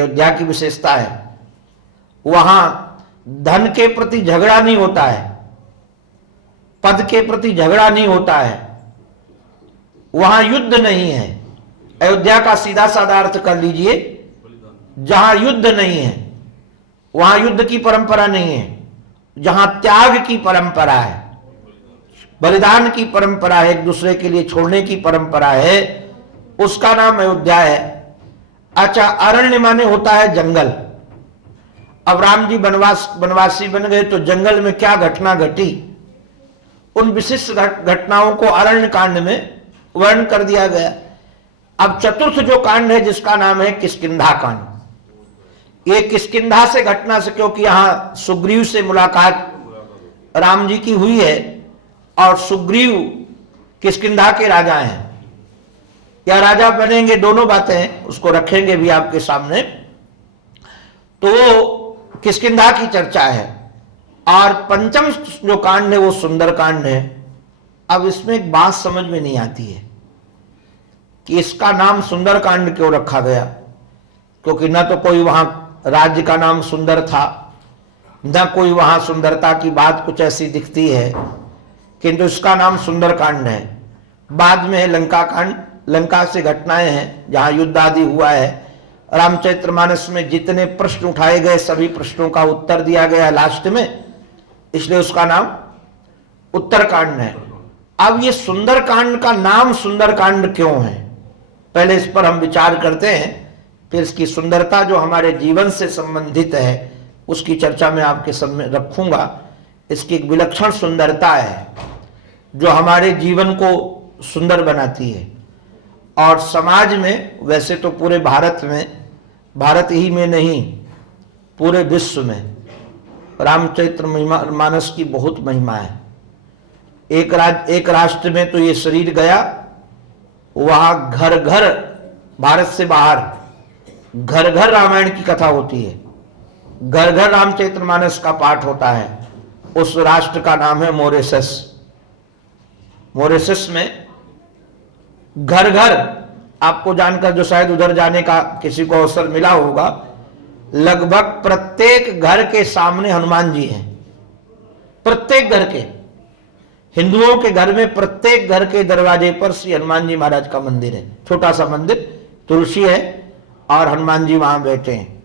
अयोध्या की विशेषता है, वहां धन के प्रति झगड़ा नहीं होता है, पद के प्रति झगड़ा नहीं होता है, वहां युद्ध नहीं है। अयोध्या का सीधा साधा अर्थ कर लीजिए, जहां युद्ध नहीं है, वहां युद्ध की परंपरा नहीं है, जहां त्याग की परंपरा है, बलिदान की परंपरा है, एक दूसरे के लिए छोड़ने की परंपरा है, उसका नाम अयोध्या है। अच्छा, अरण्य माने होता है जंगल। अब राम जी वनवासी बन गए तो जंगल में क्या घटना घटी, उन विशिष्ट घटनाओं को अरण्य कांड में वर्णन कर दिया गया। अब चतुर्थ जो कांड है जिसका नाम है किष्किंधा कांड, ये किष्किंधा से घटना से, क्योंकि यहां सुग्रीव से मुलाकात राम जी की हुई है और सुग्रीव किष्किंधा के राजा हैं या राजा बनेंगे, दोनों बातें हैं, उसको रखेंगे भी आपके सामने। तो किष्किंधा की चर्चा है। और पंचम जो कांड है वो सुंदर कांड है। अब इसमें एक बात समझ में नहीं आती है कि इसका नाम सुंदर कांड क्यों रखा गया, क्योंकि न तो कोई वहां राज्य का नाम सुंदर था, न कोई वहां सुंदरता की बात कुछ ऐसी दिखती है, किंतु इसका नाम सुंदर कांड है। बाद में है लंका कांड, लंका से घटनाएं हैं जहां युद्ध आदि हुआ है। रामचरितमानस में जितने प्रश्न उठाए गए सभी प्रश्नों का उत्तर दिया गया लास्ट में, इसलिए उसका नाम उत्तरकांड है। अब ये सुंदरकांड का नाम सुंदरकांड क्यों है, पहले इस पर हम विचार करते हैं, फिर इसकी सुंदरता जो हमारे जीवन से संबंधित है उसकी चर्चा मैं आपके सामने रखूंगा। इसकी एक विलक्षण सुंदरता है जो हमारे जीवन को सुंदर बनाती है। और समाज में, वैसे तो पूरे भारत में, भारत ही में नहीं पूरे विश्व में रामचरितमानस की बहुत महिमा है। एक राष्ट्र में तो ये शरीर गया, वहां घर घर, भारत से बाहर घर घर रामायण की कथा होती है, घर घर रामचरितमानस का पाठ होता है। उस राष्ट्र का नाम है मॉरिशस। मॉरिशस में घर घर, आपको जानकर जो शायद उधर जाने का किसी को अवसर मिला होगा, लगभग प्रत्येक घर के सामने हनुमान जी हैं। प्रत्येक घर के, हिंदुओं के घर में प्रत्येक घर के दरवाजे पर श्री हनुमान जी महाराज का मंदिर है। छोटा सा मंदिर, तुलसी है और हनुमान जी वहां बैठे हैं।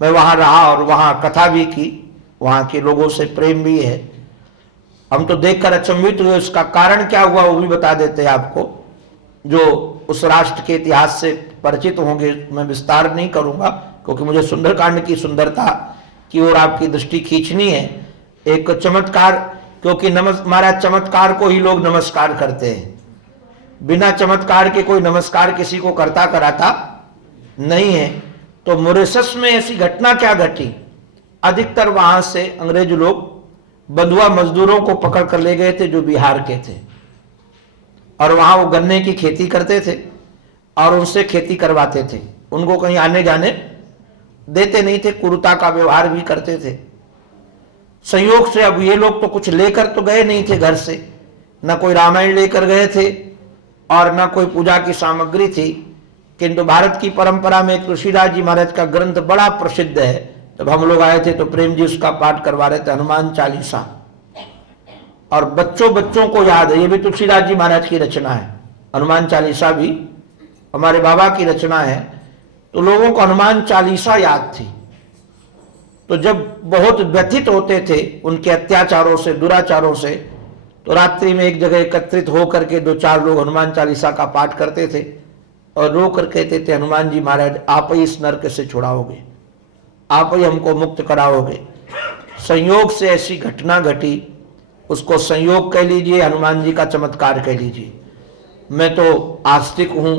मैं वहां रहा और वहां कथा भी की, वहां के लोगों से प्रेम भी है। हम तो देखकर अचंभित हुए, उसका कारण क्या हुआ वो भी बता देते हैं आपको, जो उस राष्ट्र के इतिहास से परिचित होंगे। मैं विस्तार नहीं करूंगा क्योंकि मुझे सुंदरकांड की सुंदरता की ओर आपकी दृष्टि खींचनी है। एक चमत्कार, क्योंकि महाराज चमत्कार को ही लोग नमस्कार करते हैं, बिना चमत्कार के कोई नमस्कार किसी को करता कराता नहीं है। तो मॉरिशस में ऐसी घटना क्या घटी, अधिकतर वहां से अंग्रेज लोग बंधुआ मजदूरों को पकड़ कर ले गए थे जो बिहार के थे, और वहां वो गन्ने की खेती करते थे और उनसे खेती करवाते थे। उनको कहीं आने जाने देते नहीं थे, क्रूरता का व्यवहार भी करते थे। संयोग से अब ये लोग तो कुछ लेकर तो गए नहीं थे घर से, न कोई रामायण लेकर गए थे और न कोई पूजा की सामग्री थी, किंतु भारत की परंपरा में तुलसीदास जी महाराज का ग्रंथ बड़ा प्रसिद्ध है। जब हम लोग आए थे तो प्रेम जी उसका पाठ करवा रहे थे, हनुमान चालीसा, और बच्चों बच्चों को याद है, ये भी तुलसीदास जी महाराज की रचना है। हनुमान चालीसा भी हमारे बाबा की रचना है। तो लोगों को हनुमान चालीसा याद थी। तो जब बहुत व्यथित होते थे उनके अत्याचारों से, दुराचारों से, तो रात्रि में एक जगह एकत्रित होकर के दो चार लोग हनुमान चालीसा का पाठ करते थे और रो कर कहते थे, हनुमान जी महाराज आप ही इस नरक से छुड़ाओगे, आप ही हमको मुक्त कराओगे। संयोग से ऐसी घटना घटी, उसको संयोग कह लीजिए, हनुमान जी का चमत्कार कह लीजिए। मैं तो आस्तिक हूं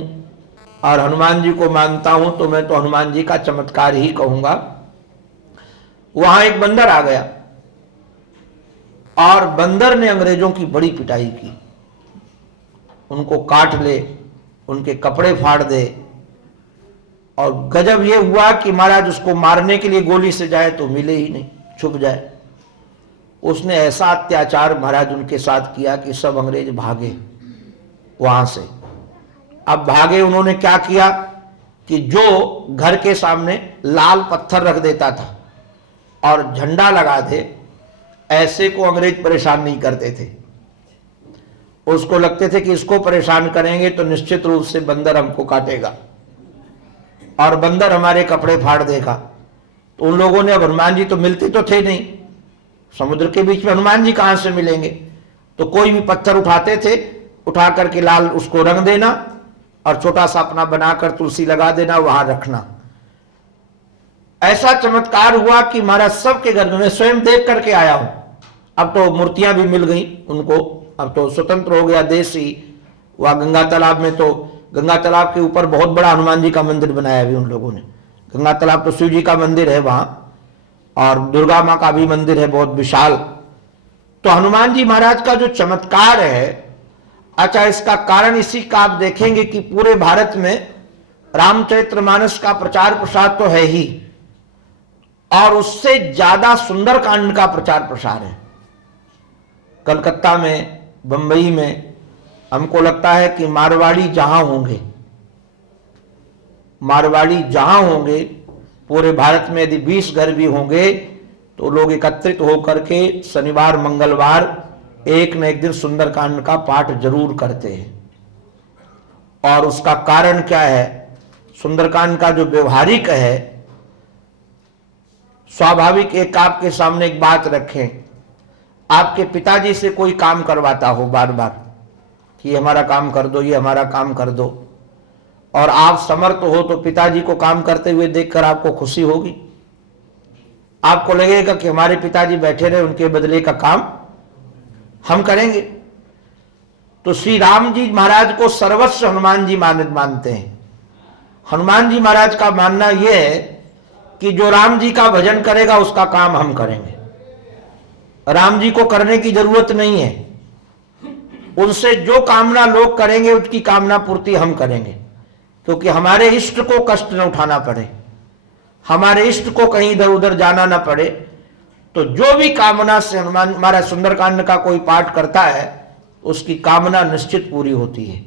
और हनुमान जी को मानता हूं, तो मैं तो हनुमान जी का चमत्कार ही कहूंगा। वहां एक बंदर आ गया और बंदर ने अंग्रेजों की बड़ी पिटाई की, उनको काट ले, उनके कपड़े फाड़ दे, और गजब ये हुआ कि महाराज उसको मारने के लिए गोली से जाए तो मिले ही नहीं, छुप जाए। उसने ऐसा अत्याचार महाराज उनके साथ किया कि सब अंग्रेज भागे वहां से। अब भागे, उन्होंने क्या किया कि जो घर के सामने लाल पत्थर रख देता था और झंडा लगा दे, ऐसे को अंग्रेज परेशान नहीं करते थे। उसको लगते थे कि इसको परेशान करेंगे तो निश्चित रूप से बंदर हमको काटेगा और बंदर हमारे कपड़े फाड़ देगा। तो उन लोगों ने, अब हनुमान जी तो मिलते तो थे नहीं, समुद्र के बीच में हनुमान जी कहां से मिलेंगे, तो कोई भी पत्थर उठाते थे, उठा करके लाल उसको रंग देना और छोटा सा अपना बनाकर तुलसी लगा देना, वहां रखना। ऐसा चमत्कार हुआ कि महाराज सबके घर में, मैं स्वयं देख करके आया हूं। अब तो मूर्तियां भी मिल गई उनको, अब तो स्वतंत्र हो गया देश ही। वहां गंगा तालाब में, तो गंगा तालाब के ऊपर बहुत बड़ा हनुमान जी का मंदिर बनाया भी उन लोगों ने। गंगा तालाब तो शिव जी का मंदिर है वहां, और दुर्गा माँ का भी मंदिर है बहुत विशाल। तो हनुमान जी महाराज का जो चमत्कार है, अच्छा, इसका कारण इसी का आप देखेंगे कि पूरे भारत में रामचरितमानस का प्रचार प्रसार तो है ही, और उससे ज्यादा सुंदरकांड का प्रचार प्रसार है। कलकत्ता में, बंबई में, हमको लगता है कि मारवाड़ी जहां होंगे, पूरे भारत में यदि 20 घर भी होंगे तो लोग एकत्रित होकर के शनिवार मंगलवार एक न एक दिन सुंदरकांड का पाठ जरूर करते हैं। और उसका कारण क्या है? सुंदरकांड का जो व्यवहारिक है, स्वाभाविक, एक आपके सामने एक बात रखें, आपके पिताजी से कोई काम करवाता हो बार बार कि ये हमारा काम कर दो, ये हमारा काम कर दो, और आप समर्थ हो तो पिताजी को काम करते हुए देखकर आपको खुशी होगी। आपको लगेगा कि हमारे पिताजी बैठे रहे, उनके बदले का काम हम करेंगे। तो श्री राम जी महाराज को सर्वस्व हनुमान जी मानते हैं। हनुमान जी महाराज का मानना यह है कि जो राम जी का भजन करेगा उसका काम हम करेंगे, राम जी को करने की जरूरत नहीं है। उनसे जो कामना लोग करेंगे उसकी कामना पूर्ति हम करेंगे, क्योंकि हमारे इष्ट को कष्ट न उठाना पड़े, हमारे इष्ट को कहीं इधर उधर जाना ना पड़े। तो जो भी कामना से हनुमान हमारा सुंदरकांड का कोई पाठ करता है, उसकी कामना निश्चित पूरी होती है।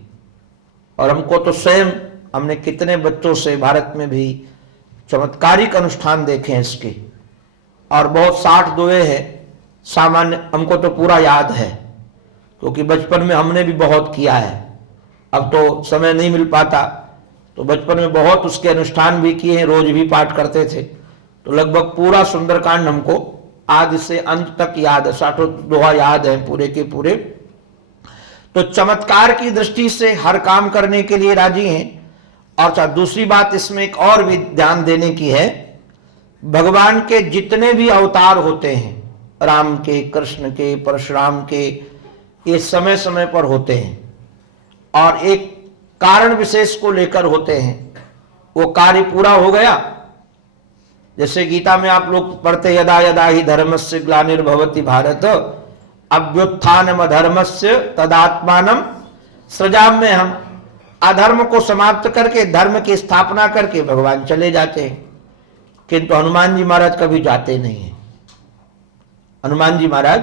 और हमको तो स्वयं, हमने कितने बच्चों से भारत में भी चमत्कारिक अनुष्ठान देखे हैं इसके, और बहुत 60 दुए हैं सामान्य, हमको तो पूरा याद है, क्योंकि बचपन में हमने भी बहुत किया है। अब तो समय नहीं मिल पाता, तो बचपन में बहुत उसके अनुष्ठान भी किए हैं, रोज भी पाठ करते थे। तो लगभग पूरा सुंदरकांड हमको आदि से अंत तक याद है, 60 दोहा याद है पूरे के पूरे। तो चमत्कार की दृष्टि से हर काम करने के लिए राजी हैं। और दूसरी बात इसमें एक और भी ध्यान देने की है, भगवान के जितने भी अवतार होते हैं, राम के, कृष्ण के, परशुराम के, ये समय समय पर होते हैं और एक कारण विशेष को लेकर होते हैं। वो कार्य पूरा हो गया, जैसे गीता में आप लोग पढ़ते, यदा यदा ही धर्मस्य ग्लानिर्भवति भारत अभ्युत्थानम अधर्मस्य तदात्मानम सृजाम्य। हम अधर्म को समाप्त करके धर्म की स्थापना करके भगवान चले जाते हैं, किंतु हनुमान जी महाराज कभी जाते नहीं हैं। हनुमान जी महाराज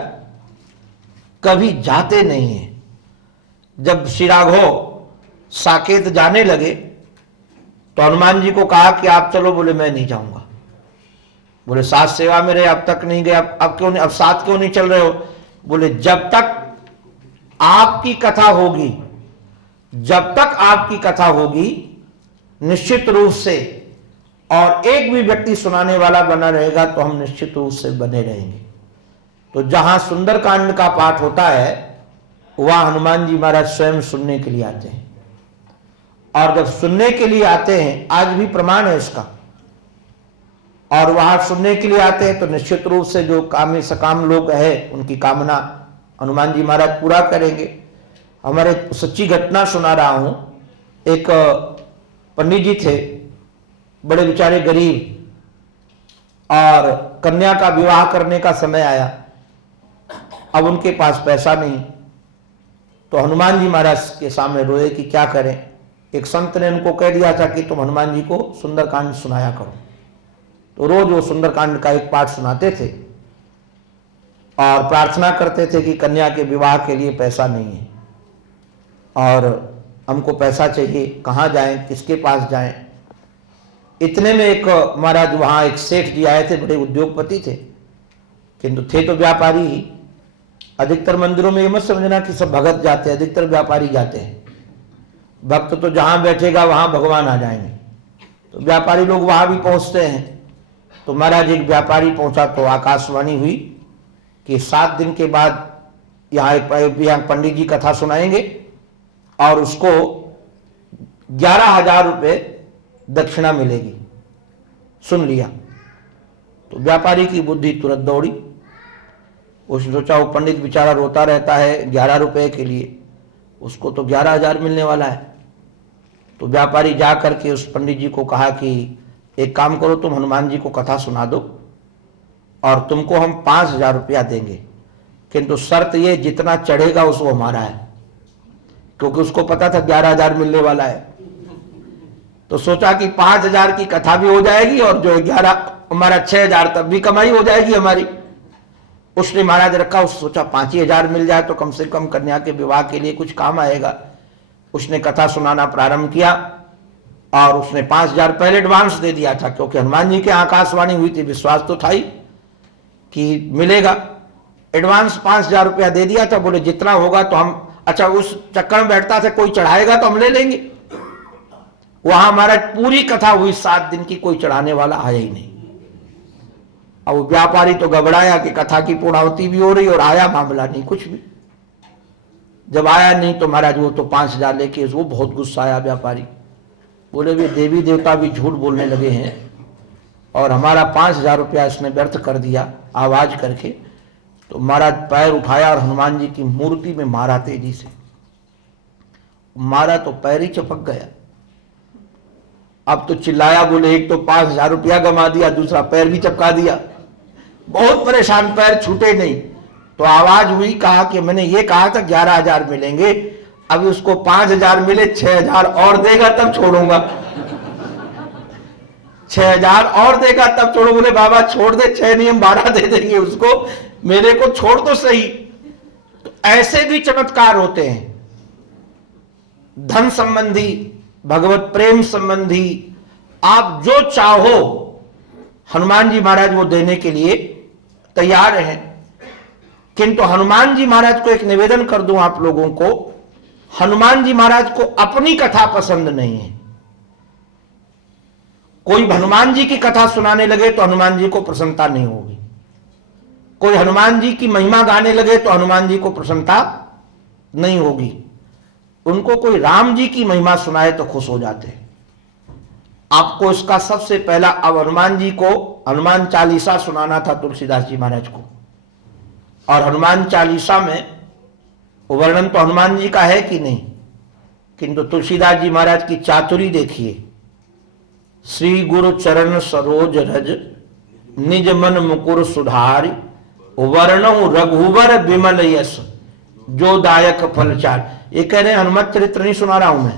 कभी जाते नहीं हैं। जब श्री राघव साकेत जाने लगे तो हनुमान जी को कहा कि आप चलो, बोले मैं नहीं जाऊंगा। बोले साथ सेवा में रहे, अब तक नहीं गए, अब क्यों नहीं, अब साथ क्यों नहीं चल रहे हो? बोले जब तक आपकी कथा होगी, जब तक आपकी कथा होगी निश्चित रूप से, और एक भी व्यक्ति सुनाने वाला बना रहेगा तो हम निश्चित रूप से बने रहेंगे। तो जहां सुंदरकांड का पाठ होता है वहां हनुमान जी महाराज स्वयं सुनने के लिए आते हैं। और जब सुनने के लिए आते हैं, आज भी प्रमाण है इसका, और वहां सुनने के लिए आते हैं तो निश्चित रूप से जो कामी सकाम लोग हैं उनकी कामना हनुमान जी महाराज पूरा करेंगे। हमारे सच्ची घटना सुना रहा हूं, एक पंडित जी थे, बड़े बेचारे गरीब, और कन्या का विवाह करने का समय आया। अब उनके पास पैसा नहीं, तो हनुमान जी महाराज के सामने रोए कि क्या करें। एक संत ने उनको कह दिया था कि तुम हनुमान जी को सुंदरकांड सुनाया करो। तो रोज वो सुंदरकांड का एक पाठ सुनाते थे और प्रार्थना करते थे कि कन्या के विवाह के लिए पैसा नहीं है और हमको पैसा चाहिए, कहाँ जाएं, किसके पास जाएं। इतने में एक महाराज वहां एक सेठ जी आए थे, बड़े उद्योगपति थे, किंतु थे तो व्यापारी ही। अधिकतर मंदिरों में ये मत समझना कि सब भगत जाते हैं, अधिकतर व्यापारी जाते हैं। भक्त तो जहां बैठेगा वहां भगवान आ जाएंगे, तो व्यापारी लोग वहां भी पहुंचते हैं। तो महाराज एक व्यापारी पहुंचा तो आकाशवाणी हुई कि 7 दिन के बाद यहाँ पंडित जी कथा सुनाएंगे और उसको 11,000 रुपये दक्षिणा मिलेगी। सुन लिया तो व्यापारी की बुद्धि तुरंत दौड़ी। उसने सोचा वो पंडित बेचारा रोता रहता है 11 रुपये के लिए, उसको तो 11,000 मिलने वाला है। तो व्यापारी जा करके उस पंडित जी को कहा कि एक काम करो, तुम हनुमान जी को कथा सुना दो और तुमको हम 5,000 रुपया देंगे, किंतु शर्त ये जितना चढ़ेगा उसको हमारा है, क्योंकि उसको पता था 11,000 मिलने वाला है। तो सोचा कि 5,000 की कथा भी हो जाएगी और जो 11 हमारा 6,000 तब भी कमाई हो जाएगी हमारी। उसने महाराज रखा, उस सोचा 5,000 मिल जाए तो कम से कम कन्या के विवाह के लिए कुछ काम आएगा। उसने कथा सुनाना प्रारंभ किया और उसने 5,000 पहले एडवांस दे दिया था, क्योंकि हनुमान जी के आकाशवाणी हुई थी, विश्वास तो था ही कि मिलेगा। एडवांस 5,000 रुपया दे दिया था। बोले जितना होगा तो हम, अच्छा उस चक्कर में बैठता था कोई चढ़ाएगा तो हम ले लेंगे। वहां हमारा पूरी कथा हुई, 7 दिन की, कोई चढ़ाने वाला आया ही नहीं। अब व्यापारी तो घबराया कि कथा की पूर्णाहुति भी हो रही और आया मामला नहीं कुछ भी। जब आया नहीं तो महाराज वो तो 5,000 लेके, वो बहुत गुस्सा आया व्यापारी। बोले वे देवी देवता भी झूठ बोलने लगे हैं और हमारा 5,000 रुपया इसने व्यर्थ कर दिया आवाज करके। तो महाराज पैर उठाया और हनुमान जी की मूर्ति में मारा, तेजी से मारा तो पैर ही चपक गया। अब तो चिल्लाया, बोले एक तो 5,000 रुपया गंवा दिया, दूसरा पैर भी चपका दिया। बहुत परेशान, पैर छूटे नहीं। तो आवाज हुई, कहा कि मैंने ये कहा था 11,000 मिलेंगे, अभी उसको 5,000 मिले, 6,000 और देगा तब छोड़ूंगा। 6,000 और देगा तब छोड़ो। बोले बाबा छोड़ दे, 6 नहीं हम 12 दे देंगे उसको, मेरे को छोड़ तो सही। तो ऐसे भी चमत्कार होते हैं, धन संबंधी, भगवत प्रेम संबंधी, आप जो चाहो हनुमान जी महाराज वो देने के लिए तैयार हैं। किंतु हनुमान जी महाराज को एक निवेदन कर दूं आप लोगों को, हनुमान जी महाराज को अपनी कथा पसंद नहीं है। कोई हनुमान जी की कथा सुनाने लगे तो हनुमान जी को प्रसन्नता नहीं होगी। कोई हनुमान जी की महिमा गाने लगे तो हनुमान जी को प्रसन्नता नहीं होगी। उनको कोई राम जी की महिमा सुनाए तो खुश हो जाते हैं। आपको इसका सबसे पहला, अब हनुमान जी को हनुमान चालीसा सुनाना था तुलसीदास जी महाराज को, और हनुमान चालीसा में वर्णन तो हनुमान जी का है कि नहीं, किंतु तुलसीदास जी महाराज की चातुरी देखिए। श्री गुरु चरण सरोज रज निज मन मुकुर सुधारि, वर्णो रघुवर विमल यश जो दायक फलचार। ये कह रहे हैं हनुमत चरित्र नहीं सुना रहा हूं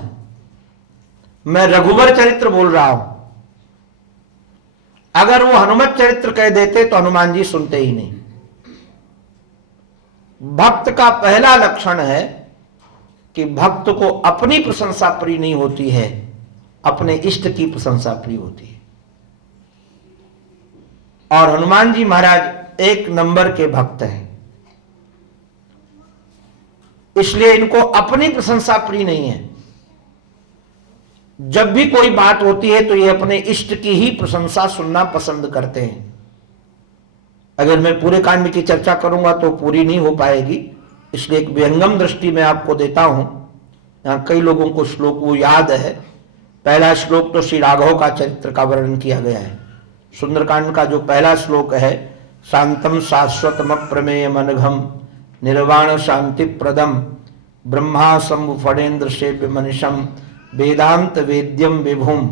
मैं रघुवर चरित्र बोल रहा हूं। अगर वो हनुमत चरित्र कह देते तो हनुमान जी सुनते ही नहीं। भक्त का पहला लक्षण है कि भक्त को अपनी प्रशंसा प्रिय नहीं होती है, अपने इष्ट की प्रशंसा प्रिय होती है। और हनुमान जी महाराज 1 नंबर के भक्त हैं, इसलिए इनको अपनी प्रशंसा प्रिय नहीं है। जब भी कोई बात होती है तो ये अपने इष्ट की ही प्रशंसा सुनना पसंद करते हैं। अगर मैं पूरे कांड की चर्चा करूंगा तो पूरी नहीं हो पाएगी, इसलिए एक विहंगम दृष्टि में आपको देता हूं। यहां कई लोगों को श्लोक वो याद है। पहला श्लोक तो श्री राघव का चरित्र का वर्णन किया गया है। सुंदरकांड का जो पहला श्लोक है, शांतम शाश्वतम प्रमेय मनघम निर्वाण शांति प्रदम ब्रह्मा शंभु फणेन्द्र शेप्य मनिषम वेदांत वेद्यम विभुम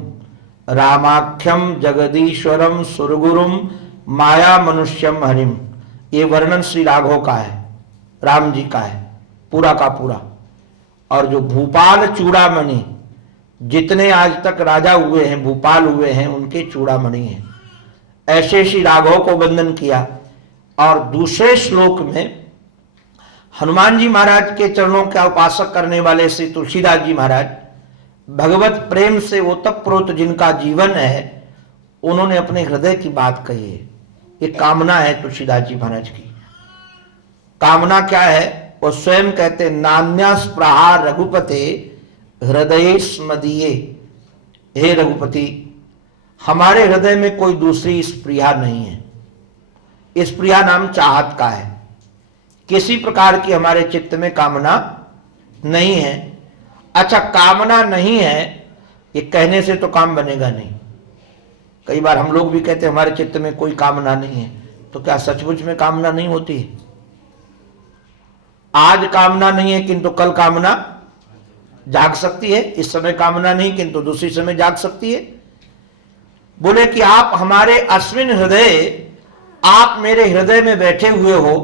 रामाख्यम जगदीश्वरम सुरगुरुम माया मनुष्यम हरिम। ये वर्णन श्री राघव का है, राम जी का है पूरा का पूरा। और जो भूपाल चूड़ामणि, जितने आज तक राजा हुए हैं, भूपाल हुए हैं, उनके चूड़ामणि हैं। ऐसे श्री राघव को वंदन किया। और दूसरे श्लोक में हनुमान जी महाराज के चरणों का उपासक करने वाले श्री तुलसीदास जी महाराज, भगवत प्रेम से ओतप्रोत जिनका जीवन है, उन्होंने अपने हृदय की बात कही है। ये कामना है तुलसीदास जी महाराज की। कामना क्या है? वो स्वयं कहते नान्यास प्रहार रघुपते हृदय स्मदीये। हे रघुपति, हमारे हृदय में कोई दूसरी स्प्रिया नहीं है। स्प्रिया नाम चाहत का है। किसी प्रकार की हमारे चित्त में कामना नहीं है। अच्छा, कामना नहीं है ये कहने से तो काम बनेगा नहीं। कई बार हम लोग भी कहते हैं हमारे चित्त में कोई कामना नहीं है, तो क्या सचमुच में कामना नहीं होती है? आज कामना नहीं है किंतु कल कामना जाग सकती है। इस समय कामना नहीं किंतु दूसरी समय जाग सकती है। बोले कि आप हमारे अस्मिन हृदय, आप मेरे हृदय में बैठे हुए हो,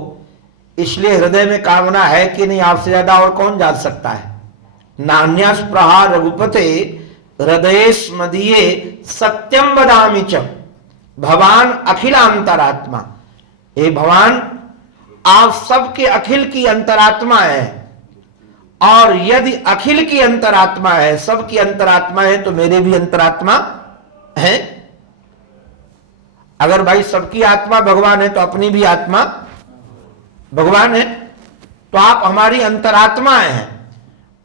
इसलिए हृदय में कामना है कि नहीं आपसे ज्यादा और कौन जान सकता है। नान्यास प्रहार रघुपते हृदय स्मदीये सत्यम वदामि च भवान अखिलांतरात्मा। हे भगवान, आप सबके अखिल की अंतरात्मा है, और यदि अखिल की अंतरात्मा है, सबकी अंतरात्मा है, तो मेरे भी अंतरात्मा है। अगर भाई सबकी आत्मा भगवान है तो अपनी भी आत्मा भगवान है। तो आप हमारी अंतरात्मा हैं,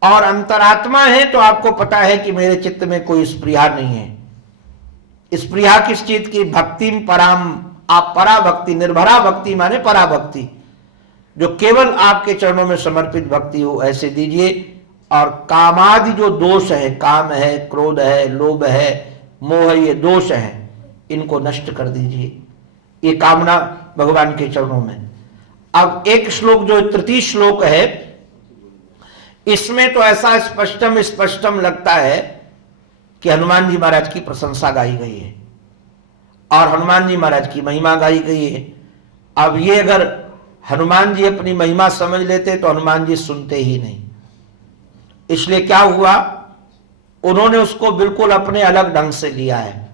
और अंतरात्मा है तो आपको पता है कि मेरे चित्त में कोई स्प्रिया नहीं है। स्प्रिया किस चीज की? भक्ति पराम। आप परा भक्ति, निर्भरा भक्ति माने परा भक्ति, जो केवल आपके चरणों में समर्पित भक्ति हो, ऐसे दीजिए। और कामादि जो दोष है, काम है, क्रोध है, लोभ है, मोह, ये दोष है, इनको नष्ट कर दीजिए। ये कामना भगवान के चरणों में। अब एक श्लोक जो तृतीय श्लोक है, इसमें तो ऐसा स्पष्टम लगता है कि हनुमान जी महाराज की प्रशंसा गाई गई है और हनुमान जी महाराज की महिमा गाई गई है। अब ये अगर हनुमान जी अपनी महिमा समझ लेते तो हनुमान जी सुनते ही नहीं। इसलिए क्या हुआ, उन्होंने उसको बिल्कुल अपने अलग ढंग से लिया है।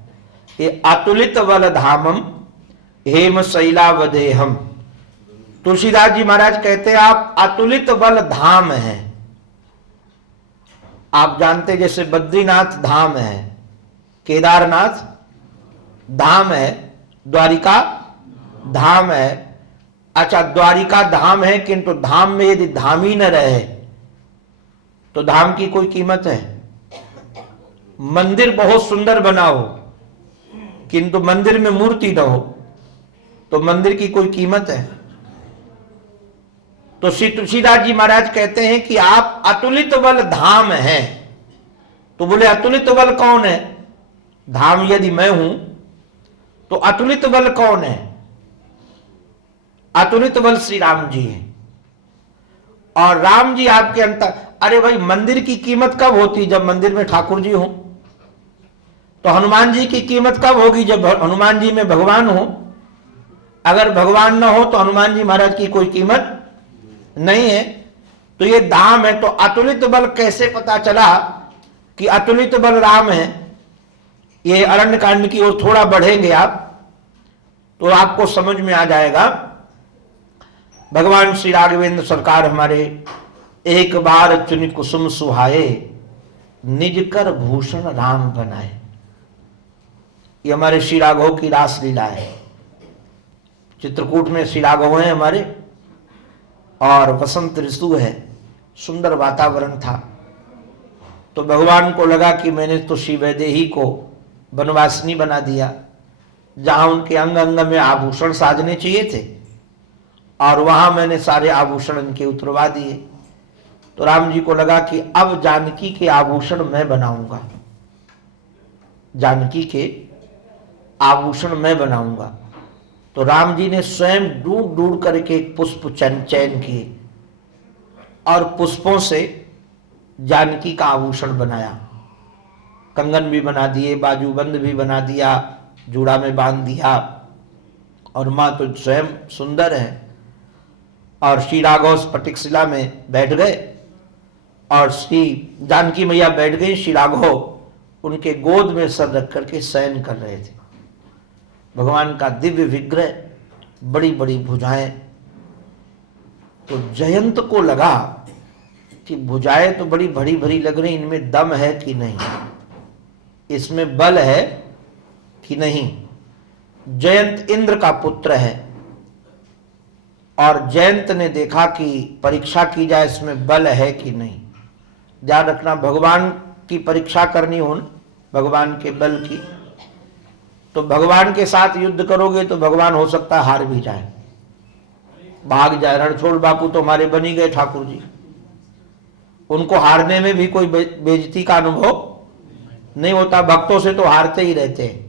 ये अतुलित बल धामम हेम शैलावदेहम। तुलसीदास जी महाराज कहते हैं आप अतुलित बल धाम हैं। आप जानते जैसे बद्रीनाथ धाम है, केदारनाथ धाम है, द्वारिका धाम है। अच्छा, द्वारिका धाम है किंतु धाम में यदि धाम ही न रहे तो धाम की कोई कीमत है? मंदिर बहुत सुंदर बना हो किंतु मंदिर में मूर्ति न हो तो मंदिर की कोई कीमत है? तो श्री तुलसीदास जी महाराज कहते हैं कि आप अतुलित बल धाम हैं। तो बोले अतुलित बल कौन है? धाम यदि मैं हूं तो अतुलित बल कौन है? अतुलित बल श्री राम जी हैं। और राम जी आपके अंतर। अरे भाई, मंदिर की कीमत कब होती? जब मंदिर में ठाकुर जी हो। तो हनुमान जी की कीमत कब होगी? जब हनुमान जी में भगवान हो। अगर भगवान ना हो तो हनुमान जी महाराज की कोई कीमत नहीं है। तो ये धाम है। तो अतुलित बल कैसे पता चला कि अतुलित बल राम है? ये अरण्य कांड की ओर थोड़ा बढ़ेंगे आप तो आपको समझ में आ जाएगा। भगवान श्री राघवेंद्र सरकार हमारे एक बार चुनि कुसुम सुहाए निज कर भूषण राम बनाए। ये हमारे श्री राघव की रास लीला है। चित्रकूट में श्री राघव हैं हमारे, और वसंत ऋतु है, सुंदर वातावरण था। तो भगवान को लगा कि मैंने तो श्री वैदेही को वनवासिनी बना दिया, जहां उनके अंग अंग में आभूषण साजने चाहिए थे, और वहां मैंने सारे आभूषण इनके उतरवा दिए। तो राम जी को लगा कि अब जानकी के आभूषण मैं बनाऊंगा, जानकी के आभूषण मैं बनाऊंगा। तो राम जी ने स्वयं ढूंढ ढूंढ करके एक पुष्प चयन किए और पुष्पों से जानकी का आभूषण बनाया। कंगन भी बना दिए, बाजूबंद भी बना दिया, जूड़ा में बांध दिया। और मां तो स्वयं सुंदर है। और श्री राघव स्फटिक शिला में बैठ गए और श्री जानकी मैया बैठ गई। श्री राघव उनके गोद में सर रख करके शयन कर रहे थे। भगवान का दिव्य विग्रह, बड़ी बड़ी भुजाएं। तो जयंत को लगा कि भुजाएं तो बड़ी भरी भरी लग रही, इनमें दम है कि नहीं, इसमें बल है कि नहीं, जयंत इंद्र का पुत्र है और जयंत ने देखा कि परीक्षा की जाए इसमें बल है कि नहीं। ध्यान रखना, भगवान की परीक्षा करनी हो न, भगवान के बल की, तो भगवान के साथ युद्ध करोगे तो भगवान हो सकता है हार भी जाए, भाग जाए। रणछोड़ बापू तो हमारे बनी गए ठाकुर जी, उनको हारने में भी कोई बेइज्जती का अनुभव नहीं होता। भक्तों से तो हारते ही रहते हैं,